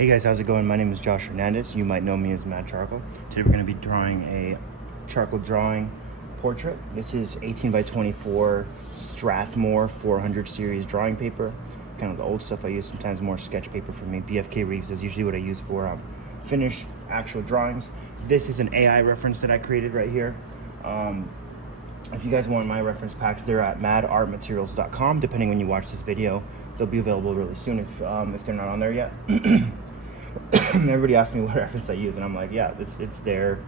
Hey guys, how's it going? My name is Josh Hernandez. You might know me as Mad Charcoal. Today we're going to be drawing a charcoal drawing portrait. This is 18 by 24 Strathmore 400 series drawing paper. Kind of the old stuff I use, sometimes more sketch paper for me. BFK Reeves is usually what I use for finished actual drawings. This is an AI reference that I created right here. If you guys want my reference packs, they're at madartmaterials.com. Depending when you watch this video, they'll be available really soon if they're not on there yet. Everybody asks me what reference I use, and I'm like, yeah, it's there.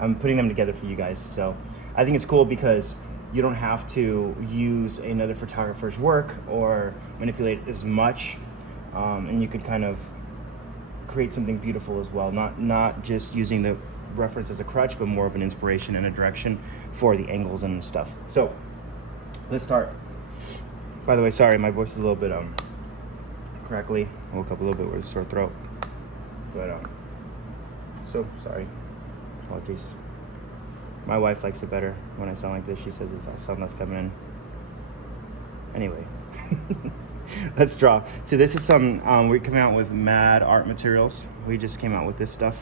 I'm putting them together for you guys. So I think it's cool because you don't have to use another photographer's work or manipulate as much, and you could kind of create something beautiful as well. Not just using the reference as a crutch, but more of an inspiration and a direction for the angles and stuff. So let's start. By the way, sorry, my voice is a little bit crackly. I woke up a little bit with a sore throat, but so sorry, apologies. My wife likes it better when I sound like this. She says I sound less feminine. Anyway, let's draw. So this is some we're coming out with Mad Art Materials. We just came out with this stuff.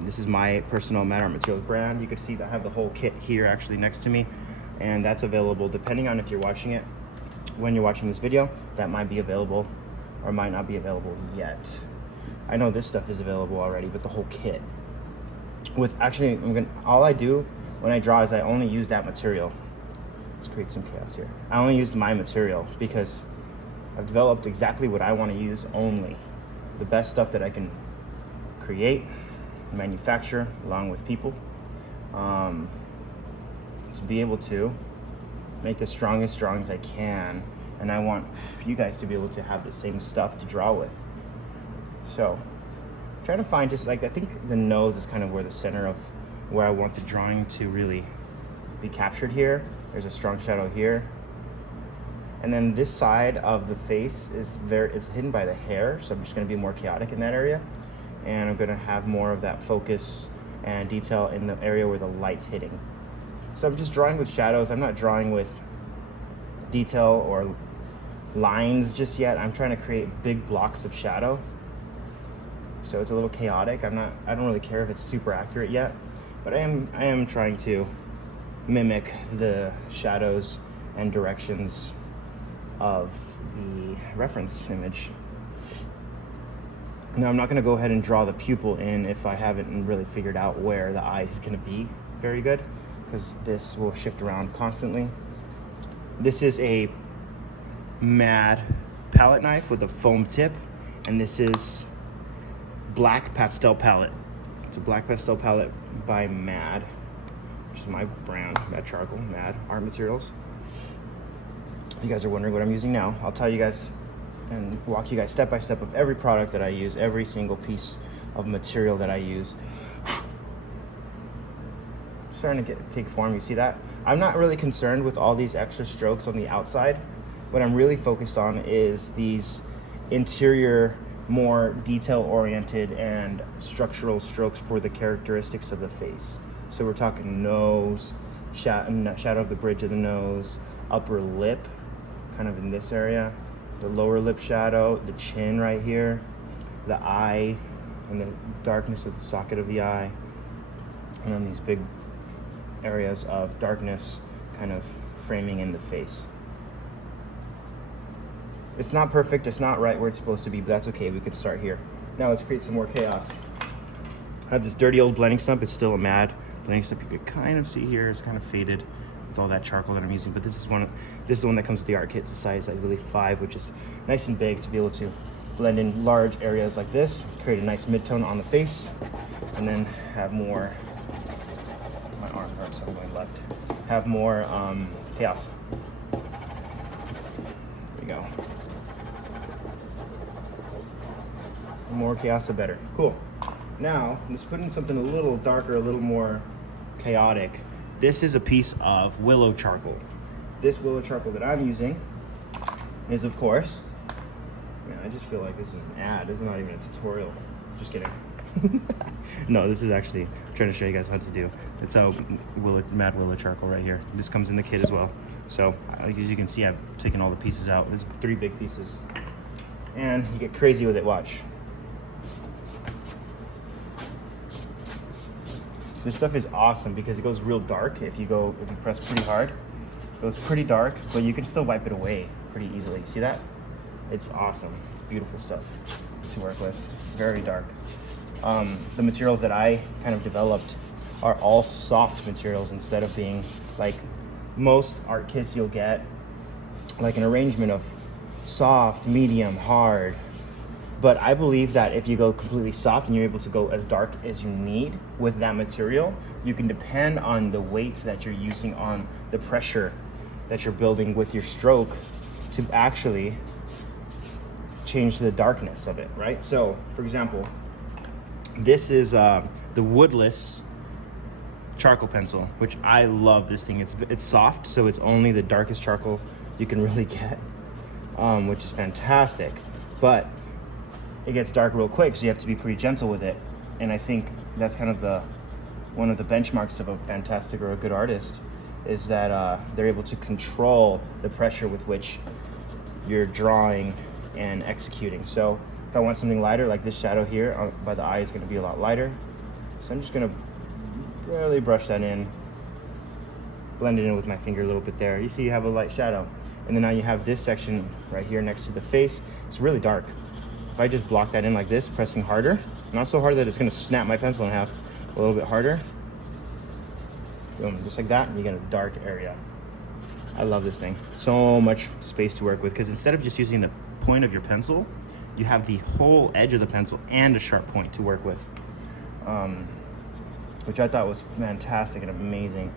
This is my personal Mad Art Materials brand. You can see that I have the whole kit here actually next to me, and that's available depending on if you're watching it. When you're watching this video, that might be available or might not be available yet. I know this stuff is available already, but the whole kit. With actually, all I do when I draw is I only use that material. Let's create some chaos here. I only use my material because I've developed exactly what I want to use only. The best stuff that I can create, manufacture along with people, to be able to make the strongest drawings I can. And I want you guys to be able to have the same stuff to draw with. So trying to find just like, I think the nose is kind of where the center of where I want the drawing to really be captured here. There's a strong shadow here. And then this side of the face is hidden by the hair. So I'm just gonna be more chaotic in that area. And I'm gonna have more of that focus and detail in the area where the light's hitting. So I'm just drawing with shadows. I'm not drawing with detail or lines just yet. I'm trying to create big blocks of shadow. So it's a little chaotic. I don't really care if it's super accurate yet, but I am trying to mimic the shadows and directions of the reference image. Now I'm not gonna go ahead and draw the pupil in if I haven't really figured out where the eye is gonna be very good, because this will shift around constantly. This is a Mad palette knife with a foam tip, and this is Black Pastel palette. It's a Black Pastel palette by Mad, which is my brand, Mad Charcoal, Mad Art Materials. If you guys are wondering what I'm using now, I'll tell you guys and walk you guys step by step of every product that I use, every single piece of material that I use. Starting to take form, you see that? I'm not really concerned with all these extra strokes on the outside. What I'm really focused on is these interior, more detail-oriented and structural strokes for the characteristics of the face. So we're talking nose, shadow of the bridge of the nose, upper lip, kind of in this area, the lower lip shadow, the chin right here, the eye, and the darkness of the socket of the eye, and then these big areas of darkness kind of framing in the face. It's not perfect, it's not right where it's supposed to be, but that's okay, we could start here. Now let's create some more chaos. I have this dirty old blending stump. It's still a Mad blending stump. You could kind of see here, it's kind of faded with all that charcoal that I'm using, but this is the one that comes with the art kit. It's a size, I believe, 5, which is nice and big to be able to blend in large areas like this, create a nice mid-tone on the face, and then have more, my arm hurts, I'm going left, have more chaos. There we go. The more chaos, the better. Cool. Now, let's put in something a little darker, a little more chaotic. This is a piece of willow charcoal. This willow charcoal that I'm using is, of course, man, I just feel like this is an ad. This is not even a tutorial. Just kidding. No, this is actually, I'm trying to show you guys how to do. It's a Mad willow charcoal right here. This comes in the kit as well. So as you can see, I've taken all the pieces out. There's 3 big pieces. And you get crazy with it, watch. This stuff is awesome because it goes real dark if you press pretty hard. It goes pretty dark, but you can still wipe it away pretty easily. See that? It's awesome. It's beautiful stuff to work with. Very dark. The materials that I kind of developed are all soft materials instead of being like most art kits you'll get, like an arrangement of soft, medium, hard. But I believe that if you go completely soft and you're able to go as dark as you need with that material, you can depend on the weight that you're using, on the pressure that you're building with your stroke to actually change the darkness of it, right? So, for example, this is the woodless charcoal pencil, which I love this thing. It's soft, so it's only the darkest charcoal you can really get, which is fantastic. But it gets dark real quick, so you have to be pretty gentle with it. And I think that's kind of one of the benchmarks of a fantastic or a good artist, is that they're able to control the pressure with which you're drawing and executing. So if I want something lighter, like this shadow here by the eye is going to be a lot lighter. So I'm just going to barely brush that in, blend it in with my finger a little bit there. You see you have a light shadow. And then now you have this section right here next to the face. It's really dark. If I just block that in like this, pressing harder, not so hard that it's going to snap my pencil in half, a little bit harder, boom, just like that, and you get a dark area. I love this thing. So much space to work with, because instead of just using the point of your pencil, you have the whole edge of the pencil and a sharp point to work with, which I thought was fantastic and amazing.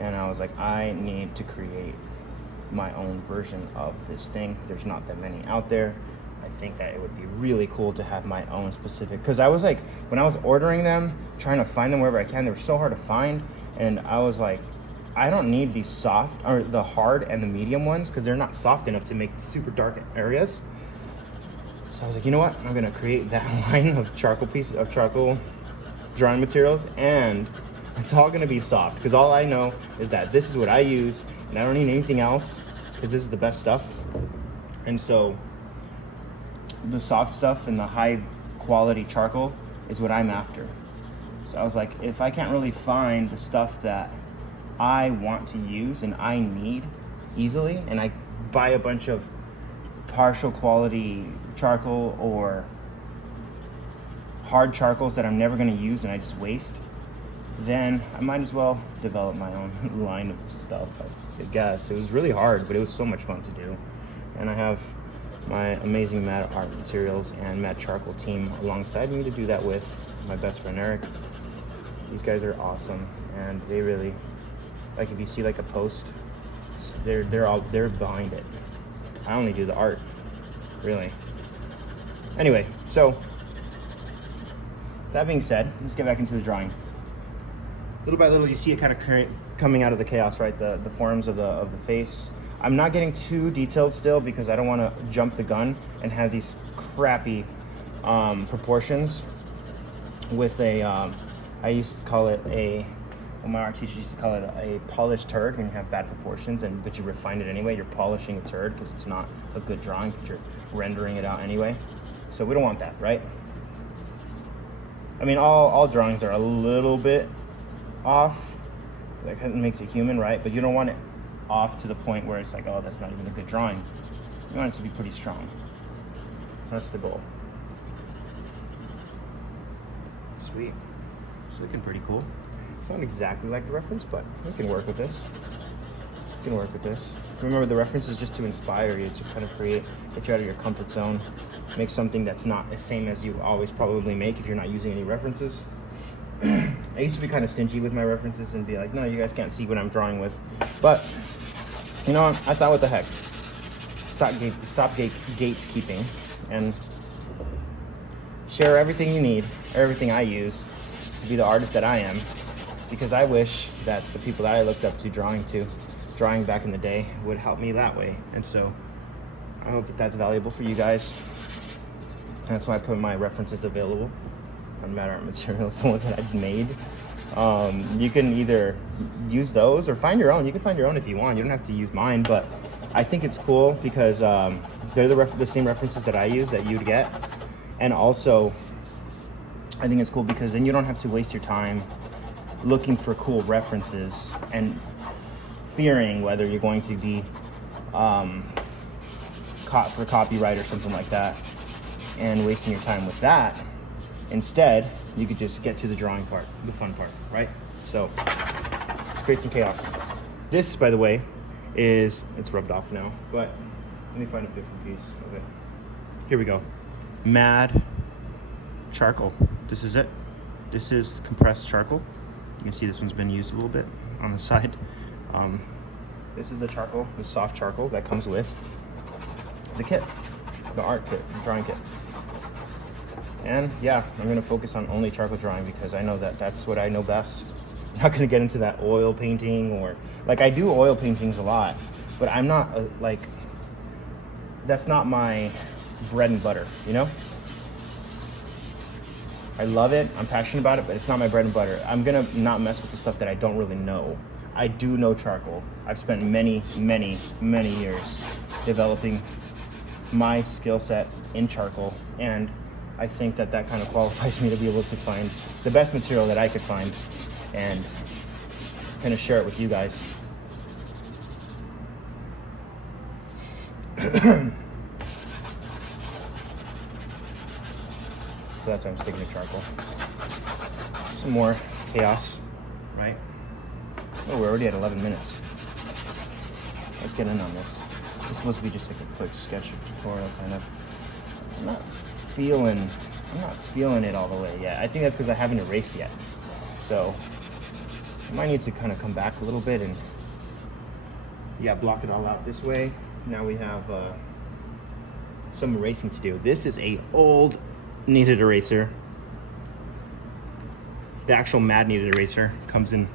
And I was like, I need to create my own version of this thing. There's not that many out there. I think that it would be really cool to have my own specific, because I was like, when I was ordering them, trying to find them wherever I can, they were so hard to find. And I was like, I don't need these soft, or the hard and the medium ones, because they're not soft enough to make super dark areas. So I was like, you know what? I'm gonna create that line of charcoal drawing materials, and it's all gonna be soft, because all I know is that this is what I use, and I don't need anything else, because this is the best stuff. And so the soft stuff and the high quality charcoal is what I'm after. So I was like, if I can't really find the stuff that I want to use and I need easily, and I buy a bunch of partial quality charcoal or hard charcoals that I'm never going to use and I just waste, then I might as well develop my own line of stuff, I guess. It was really hard, but it was so much fun to do. And I have my amazing Mad Art Materials and Mad Charcoal team alongside me to do that with, my best friend Eric. These guys are awesome, and they really, like, if you see like a post, they're behind it. I only do the art, really. Anyway, so that being said, let's get back into the drawing. Little by little, you see it kind of coming out of the chaos, right? The forms of the face. I'm not getting too detailed still, because I don't want to jump the gun and have these crappy proportions with a, I used to call it my art teacher used to call it a polished turd, when you have bad proportions, but you refine it anyway. You're polishing a turd because it's not a good drawing, but you're rendering it out anyway. So we don't want that, right? I mean, all drawings are a little bit off. That makes it human, right? But you don't want it off to the point where it's like, oh, that's not even a good drawing. You want it to be pretty strong. That's the goal. Sweet. It's looking pretty cool. It's not exactly like the reference, but we can work with this. We can work with this. Remember, the reference is just to inspire you, to kind of get you out of your comfort zone, make something that's not the same as you always probably make if you're not using any references. I used to be kind of stingy with my references and be like, no, you guys can't see what I'm drawing with. But, you know what? I thought, what the heck? Stop gatekeeping and share everything you need, everything I use to be the artist that I am. Because I wish that the people that I looked up to drawing back in the day, would help me that way. And so I hope that that's valuable for you guys. That's why I put my references available on Mad Art Materials, the ones that I've made. You can either use those or find your own. You can find your own if you want. You don't have to use mine, but I think it's cool because they're the same references that I use that you'd get. And also, I think it's cool because then you don't have to waste your time looking for cool references and fearing whether you're going to be caught for copyright or something like that and wasting your time with that, instead, you could just get to the drawing part, the fun part, right? So, create some chaos. This, by the way, it's rubbed off now, but let me find a different piece of it. Here we go. Mad charcoal. This is it. This is compressed charcoal. You can see this one's been used a little bit on the side. This is the charcoal, the soft charcoal that comes with the kit, the art kit, the drawing kit. And yeah, I'm gonna focus on only charcoal drawing because I know that that's what I know best. I'm not gonna get into that oil painting, or like, I do oil paintings a lot, but I'm not like, that's not my bread and butter, you know? I love it, I'm passionate about it, but it's not my bread and butter. I'm gonna not mess with the stuff that I don't really know. I do know charcoal. I've spent many, many, many years developing my skill set in charcoal, and I think that that kind of qualifies me to be able to find the best material that I could find and kind of share it with you guys. So that's why I'm sticking to charcoal. Some more chaos, right? Oh, we're already at 11 minutes. Let's get in on this. This is supposed to be just like a quick sketch tutorial kind of. I'm not feeling it all the way yet. I think that's because I haven't erased yet. So I might need to kind of come back a little bit and yeah, block it all out this way. Now we have some erasing to do. This is a old kneaded eraser. The actual Mad kneaded eraser comes in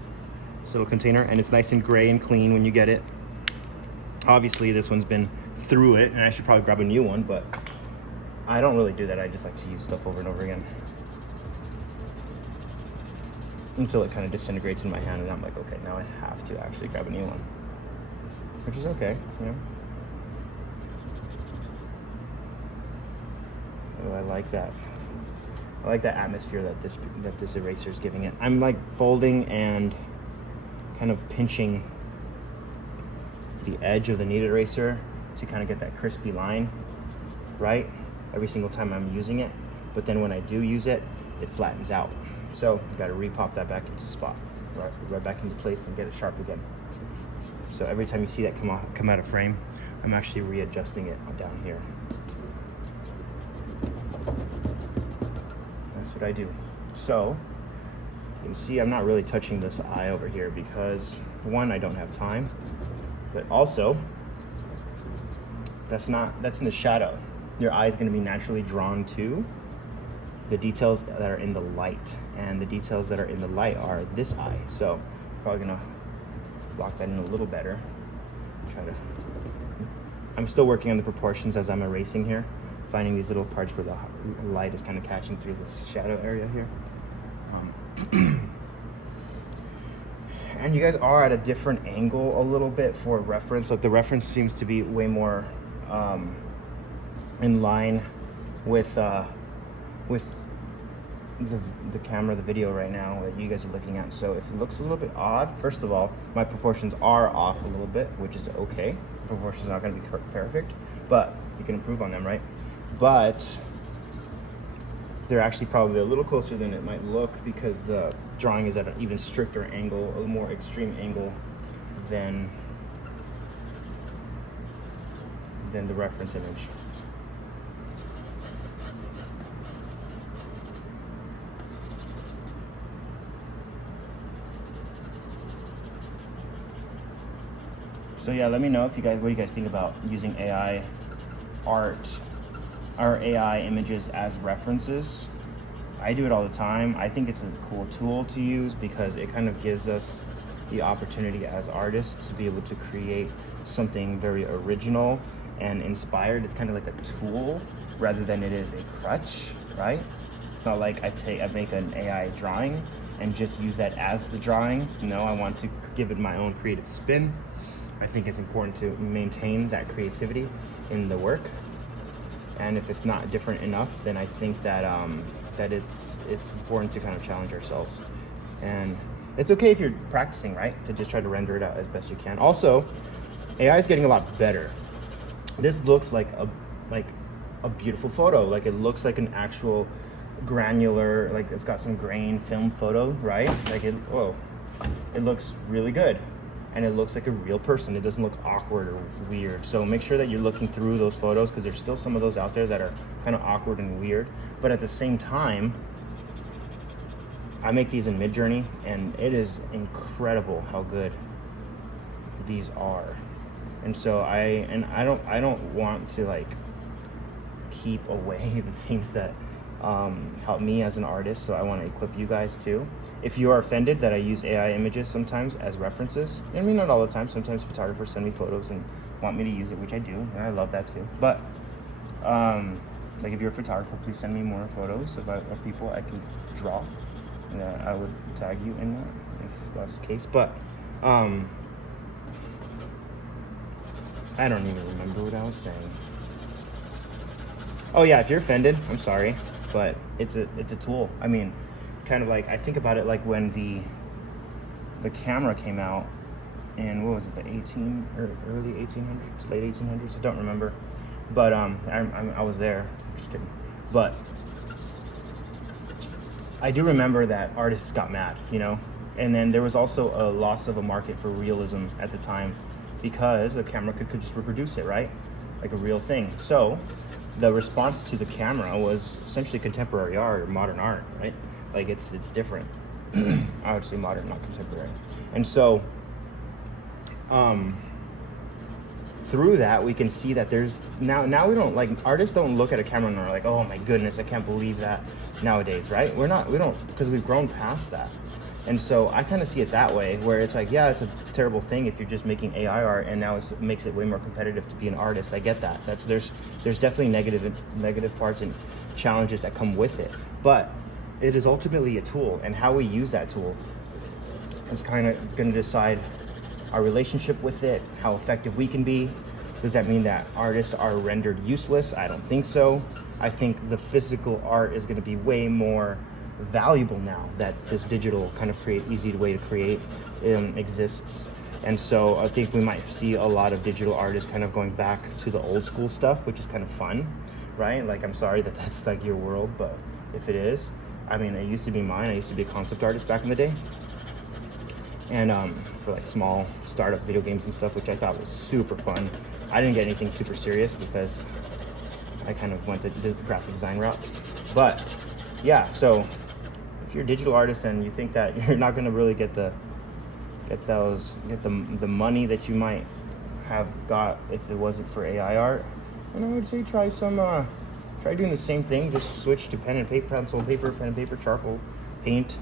this little container, and it's nice and gray and clean when you get it. Obviously this one's been through it, and I should probably grab a new one, but I don't really do that. I just like to use stuff over and over again until it kind of disintegrates in my hand, and I'm like, okay, now I have to actually grab a new one, which is okay, you know. Oh, I like that. I like that atmosphere that this eraser is giving it. I'm like folding and kind of pinching the edge of the kneaded eraser to kind of get that crispy line, right? Every single time I'm using it, but then when I do use it, it flattens out. So you got to repop that back into spot, right back into place, and get it sharp again. So every time you see that come out of frame, I'm actually readjusting it down here. That's what I do. So you can see I'm not really touching this eye over here because, one, I don't have time, but also that's in the shadow. Your eye is going to be naturally drawn to the details that are in the light, and the details that are in the light are this eye. So probably gonna block that in a little better. I'm still working on the proportions as I'm erasing here, finding these little parts where the light is kind of catching through this shadow area here. And you guys are at a different angle a little bit for reference. Like the reference seems to be way more in line with the camera, the video right now that you guys are looking at. So if it looks a little bit odd, first of all, my proportions are off a little bit, which is okay. The proportions are not going to be perfect, but you can improve on them, right? But they're actually probably a little closer than it might look because the drawing is at an even stricter angle, a more extreme angle than the reference image. So yeah, let me know if what you guys think about using AI art or AI images as references. I do it all the time. I think it's a cool tool to use because it kind of gives us the opportunity as artists to be able to create something very original and inspired. It's kind of like a tool rather than it is a crutch, right? It's not like I make an AI drawing and just use that as the drawing. No, I want to give it my own creative spin. I think it's important to maintain that creativity in the work. And if it's not different enough, then I think that that it's important to kind of challenge ourselves. And It's okay if you're practicing, right? To just try to render it out as best you can. Also, AI is getting a lot better. This looks like a beautiful photo. Like it looks like an actual granular, like it's got some grain film photo, right? Like it looks really good. And it looks like a real person. It doesn't look awkward or weird. So make sure that you're looking through those photos, because there's still some of those out there that are kind of awkward and weird. But at the same time, I make these in Midjourney, and it is incredible how good these are. And so I don't want to like keep away the things that help me as an artist. So I want to equip you guys too. If you are offended that I use AI images sometimes as references, I mean, not all the time, sometimes photographers send me photos and want me to use it, which I do, and I love that too. But like if you're a photographer, please send me more photos of people I can draw, and I would tag you in that if that's the case. But I don't even remember what I was saying. Oh yeah, if you're offended, I'm sorry, but it's a tool. I mean, kind of like, I think about it like when the camera came out in, what was it, the early 1800s, late 1800s, I don't remember, but I was there, just kidding. But I do remember that artists got mad, you know, and then there was also a loss of a market for realism at the time, because the camera could just reproduce it, right, like a real thing. So the response to the camera was essentially contemporary art or modern art, right? Like it's different. I would say modern, not contemporary. And so through that we can see that there's now we don't, like, artists don't look at a camera and are like, oh my goodness, I can't believe that nowadays, right? We don't, because we've grown past that. And so I kind of see it that way, where it's like, yeah, it's a terrible thing if you're just making AI art, and now it makes it way more competitive to be an artist. I get that. There's definitely negative parts and challenges that come with it, but it is ultimately a tool, and how we use that tool is kind of going to decide our relationship with it, how effective we can be. Does that mean that artists are rendered useless? I don't think so. I think the physical art is going to be way more valuable now that this digital kind of easy way to create exists. And so I think we might see a lot of digital artists kind of going back to the old school stuff, which is kind of fun, right? Like, I'm sorry that that's like your world, but if it is, I mean, it used to be mine. I used to be a concept artist back in the day, and for like small startup video games and stuff, which I thought was super fun. I didn't get anything super serious because I kind of went the graphic design route. But yeah, so if you're a digital artist and you think that you're not going to really get the money that you might have got if it wasn't for AI art, then I would say try doing the same thing. Just switch to pen and paper, pen and paper, charcoal, paint.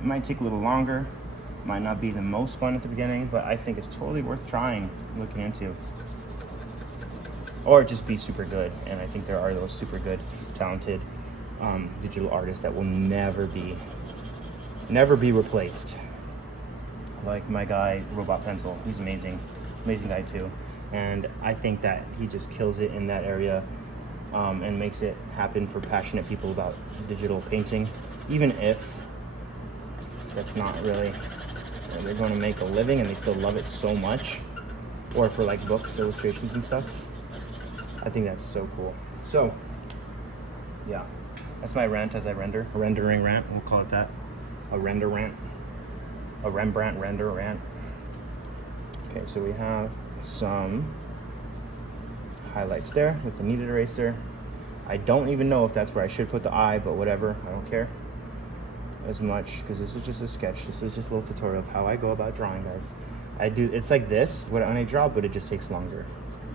It might take a little longer, might not be the most fun at the beginning, but I think it's totally worth trying, looking into, or just be super good. And I think there are those super good, talented digital artists that will never be replaced. Like my guy Robot Pencil, he's amazing guy too, and I think that he just kills it in that area, and makes it happen for passionate people about digital painting, even if that's not really, they're going to make a living and they still love it so much, or for like books, illustrations and stuff. I think that's so cool. So yeah, that's my rant as I render. A rendering rant, we'll call it that. A render rant. A Rembrandt render rant. Okay, so we have some highlights there with the kneaded eraser. I don't even know if that's where I should put the eye, but whatever, I don't care as much, because this is just a sketch. This is just a little tutorial of how I go about drawing, guys. It's like this when I draw, but it just takes longer.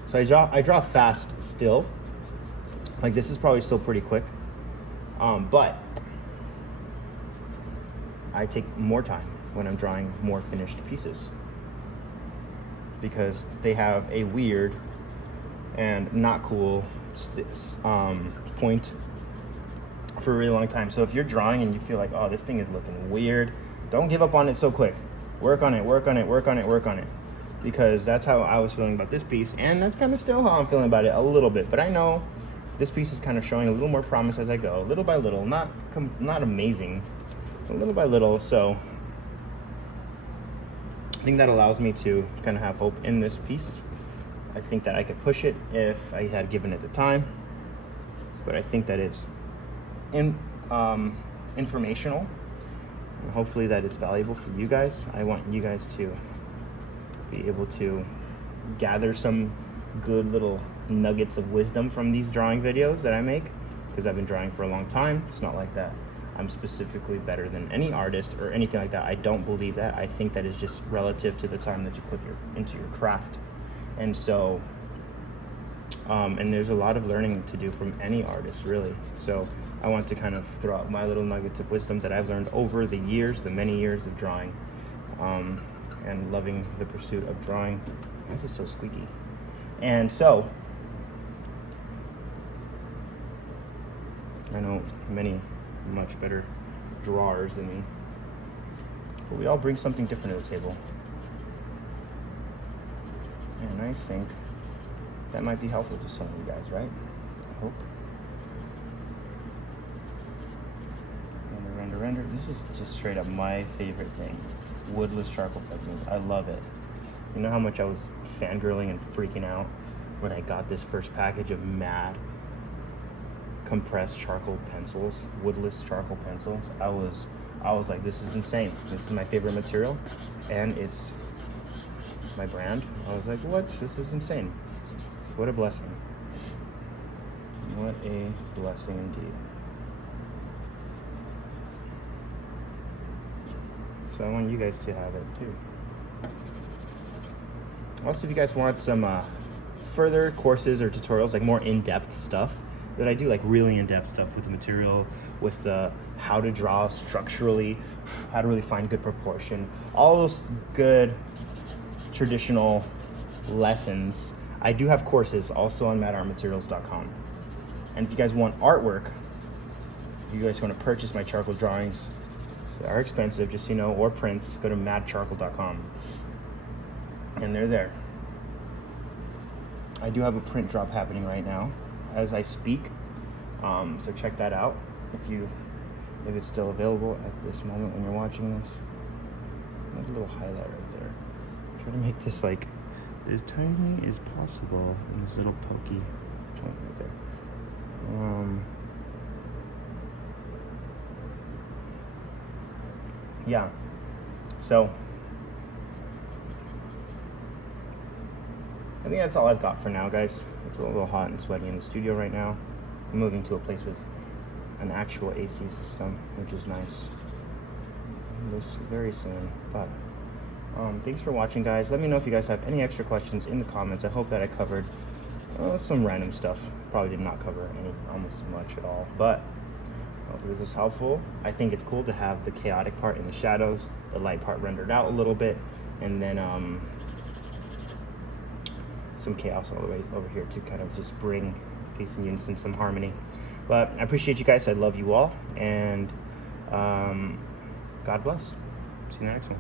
So I draw fast still. Like, this is probably still pretty quick, but I take more time when I'm drawing more finished pieces, because they have a weird and not cool point for a really long time. So if you're drawing and you feel like, oh, this thing is looking weird, don't give up on it so quick. Work on it, because that's how I was feeling about this piece, and that's kind of still how I'm feeling about it a little bit. But I know this piece is kind of showing a little more promise as I go, little by little, not amazing, but little by little. So think that allows me to kind of have hope in this piece. I think that I could push it if I had given it the time, but I think that it's informational, and hopefully that is valuable for you guys. I want you guys to be able to gather some good little nuggets of wisdom from these drawing videos that I make, because I've been drawing for a long time. It's not like that I'm specifically better than any artist or anything like that. I don't believe that. I think that is just relative to the time that you put into your craft. And so, and there's a lot of learning to do from any artist, really. So I want to kind of throw out my little nuggets of wisdom that I've learned over the years, the many years of drawing, and loving the pursuit of drawing. Why is this so squeaky? And so, I know many much better drawers than me, but we all bring something different to the table. And I think that might be helpful to some of you guys, right? I hope. Render. This is just straight up my favorite thing. Woodless charcoal pencils. I love it. You know how much I was fangirling and freaking out when I got this first package of mad compressed charcoal pencils, woodless charcoal pencils. I was like, this is insane. This is my favorite material, and it's my brand. I was like, what? This is insane. What a blessing. What a blessing indeed. So I want you guys to have it too. Also, if you guys want some further courses or tutorials, like more in-depth stuff that I do, like really in-depth stuff with the material, with how to draw structurally, how to really find good proportion, all those good traditional lessons, I do have courses also on madartmaterials.com. And if you guys want artwork, if you guys want to purchase my charcoal drawings, they are expensive, just so you know, or prints, go to madcharcoal.com. And they're there. I do have a print drop happening right now as I speak, so check that out if it's still available at this moment when you're watching this. There's a little highlight right there. Try to make this like as tiny as possible in this little pokey point right there. Yeah, so I think that's all I've got for now, guys. It's a little hot and sweaty in the studio right now. I'm moving to a place with an actual AC system, which is nice. This very soon, but thanks for watching, guys. Let me know if you guys have any extra questions in the comments. I hope that I covered some random stuff. Probably did not cover almost much at all, but hopefully this is helpful. I think it's cool to have the chaotic part in the shadows, the light part rendered out a little bit, and then some chaos all the way over here to kind of just bring peace and unison, some harmony. But I appreciate you guys. I love you all, and God bless. See you in the next one.